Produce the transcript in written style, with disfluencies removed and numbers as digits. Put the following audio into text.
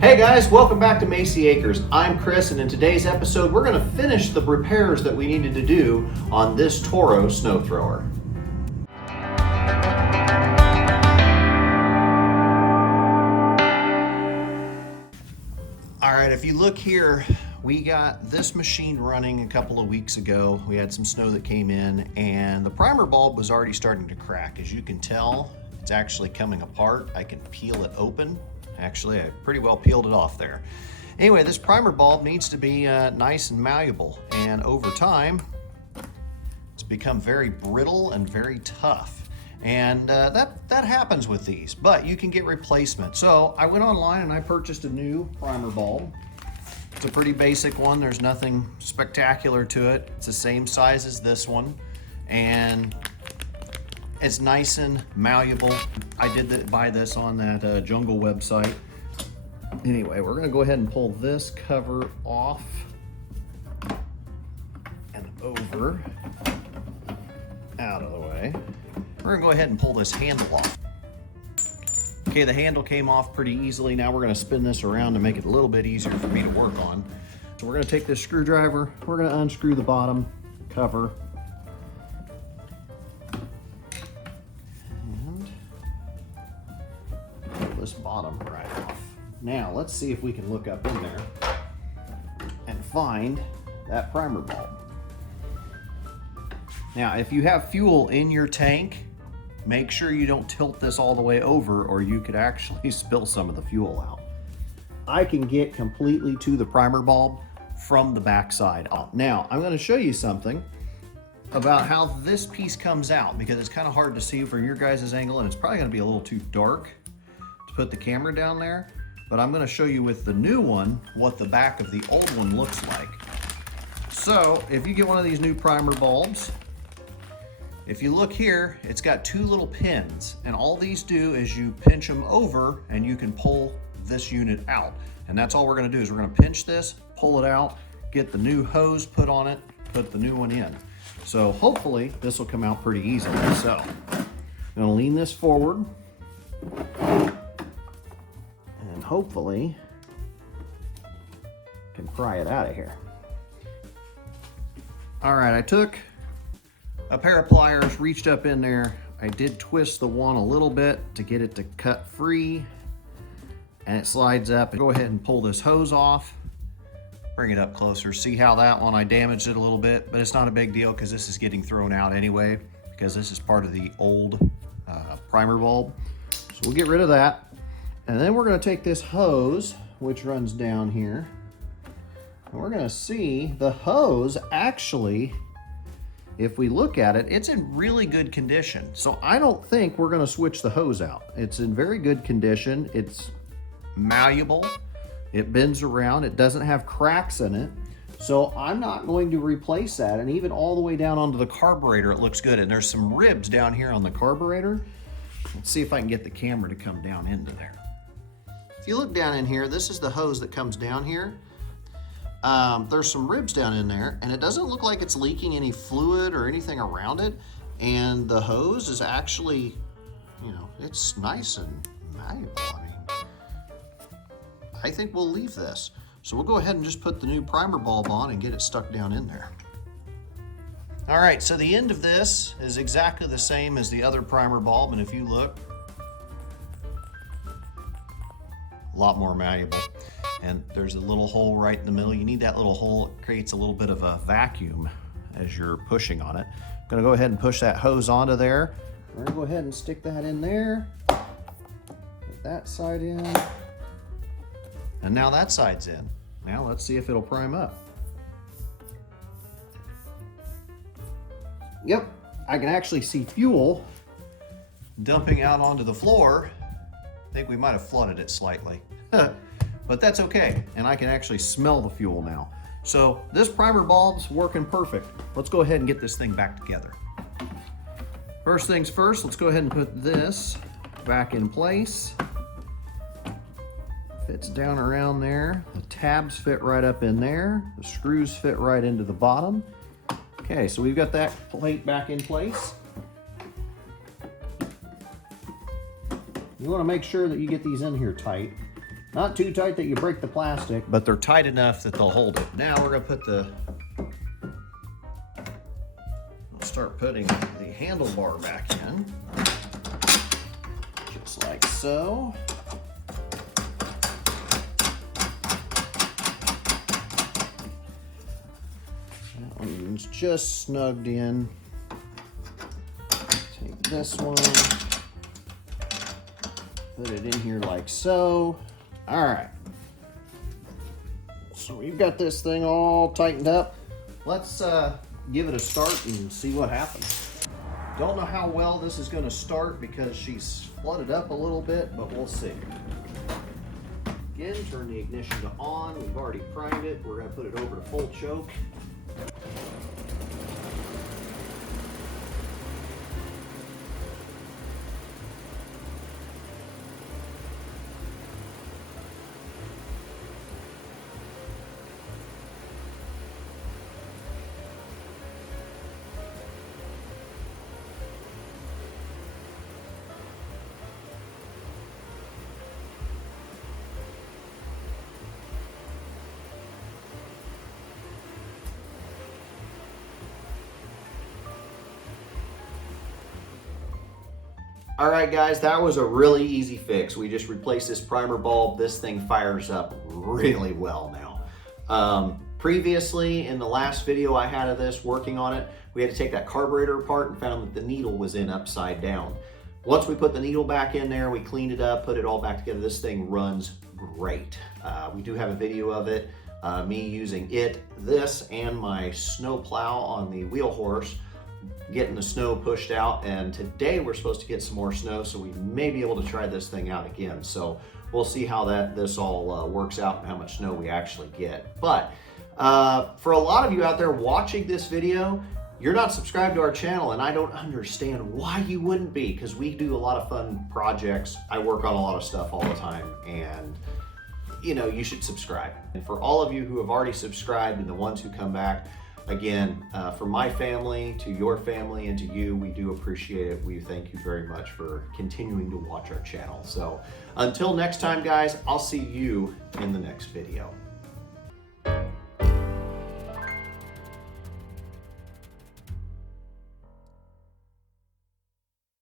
Hey guys, welcome back to Macy Acres. I'm Chris, and in today's episode, we're going to finish the repairs that we needed to do on this Toro snow thrower. All right, if you look here, we got this machine running a couple of weeks ago. We had some snow that came in, and the primer bulb was already starting to crack. As you can tell, it's actually coming apart. I can peel it open. Actually, I pretty well peeled it off there. Anyway, this primer bulb needs to be nice and malleable, and over time, it's become very brittle and very tough. And that happens with these, but you can get replacement. So I went online and I purchased a new primer bulb. It's a pretty basic one. There's nothing spectacular to it. It's the same size as this one, and it's nice and malleable. I did buy this on that Jungle website. Anyway, we're gonna go ahead and pull this cover off and over, out of the way. We're gonna go ahead and pull this handle off. Okay, the handle came off pretty easily. Now we're gonna spin this around to make it a little bit easier for me to work on. So we're gonna take this screwdriver, we're gonna unscrew the bottom cover. This bottom right off. Now let's see if we can look up in there and find that primer bulb. Now if you have fuel in your tank, make sure you don't tilt this all the way over, or you could actually spill some of the fuel out. I can get completely to the primer bulb from the back side up. Now I'm going to show you something about how this piece comes out, because it's kind of hard to see from your guys' angle, and it's probably going to be a little too dark to put the camera down there, but I'm going to show you with the new one what the back of the old one looks like. So if you get one of these new primer bulbs, if you look here, it's got two little pins, and all these do is you pinch them over and you can pull this unit out. And that's all we're going to do, is we're going to pinch this, pull it out, get the new hose put on it, put the new one in. So hopefully this will come out pretty easily. So I'm going to lean this forward, and hopefully can pry it out of here. All right, I took a pair of pliers, reached up in there. I did twist the one a little bit to get it to cut free, and it slides up. Go ahead and pull this hose off, bring it up closer. See how that one, I damaged it a little bit, but it's not a big deal because this is getting thrown out anyway, because this is part of the old primer bulb. So we'll get rid of that. And then we're going to take this hose, which runs down here, and we're going to see the hose actually, if we look at it, it's in really good condition. So I don't think we're going to switch the hose out. It's in very good condition. It's malleable. It bends around. It doesn't have cracks in it. So I'm not going to replace that. And even all the way down onto the carburetor, it looks good. And there's some ribs down here on the carburetor. Let's see if I can get the camera to come down into there. If you look down in here, this is the hose that comes down here. There's some ribs down in there, and it doesn't look like it's leaking any fluid or anything around it. And the hose is actually, you know, it's nice and malleable. I mean, I think we'll leave this. So we'll go ahead and just put the new primer bulb on and get it stuck down in there. All right, so the end of this is exactly the same as the other primer bulb, and if you look, a lot more malleable. And there's a little hole right in the middle. You need that little hole. It creates a little bit of a vacuum as you're pushing on it. I'm gonna go ahead and push that hose onto there. We're gonna go ahead and stick that in there. Get that side in. And now that side's in. Now let's see if it'll prime up. Yep, I can actually see fuel dumping out onto the floor. I think we might have flooded it slightly. But that's okay, and I can actually smell the fuel now. So this primer bulb's working perfect. Let's go ahead and get this thing back together. First things first, let's go ahead and put this back in place. Fits down around there. The tabs fit right up in there. The screws fit right into the bottom. Okay, so we've got that plate back in place. You want to make sure that you get these in here tight. Not too tight that you break the plastic, but they're tight enough that they'll hold it. Now we're gonna put start putting the handlebar back in, just like so. That one's just snugged in. Take this one, put it in here like so. All right, so we've got this thing all tightened up. Let's give it a start and see what happens. Don't know how well this is going to start because she's flooded up a little bit, but we'll see. Again, turn the ignition to on. We've already primed it. We're going to put it over to full choke. All right, guys, that was a really easy fix. We just replaced this primer bulb. This thing fires up really well now. Previously, in the last video I had of this, working on it, we had to take that carburetor apart and found that the needle was in upside down. Once we put the needle back in there, we cleaned it up, put it all back together. This thing runs great. We do have a video of it, me using this and my snow plow on the wheel horse, getting the snow pushed out, and today we're supposed to get some more snow, so we may be able to try this thing out again. So we'll see how this all works out and how much snow we actually get. But for a lot of you out there watching this video, you're not subscribed to our channel, and I don't understand why you wouldn't be, because we do a lot of fun projects. I work on a lot of stuff all the time, and you know, you should subscribe. And for all of you who have already subscribed and the ones who come back, again, from my family to your family and to you, we do appreciate it. We thank you very much for continuing to watch our channel. So until next time, guys, I'll see you in the next video.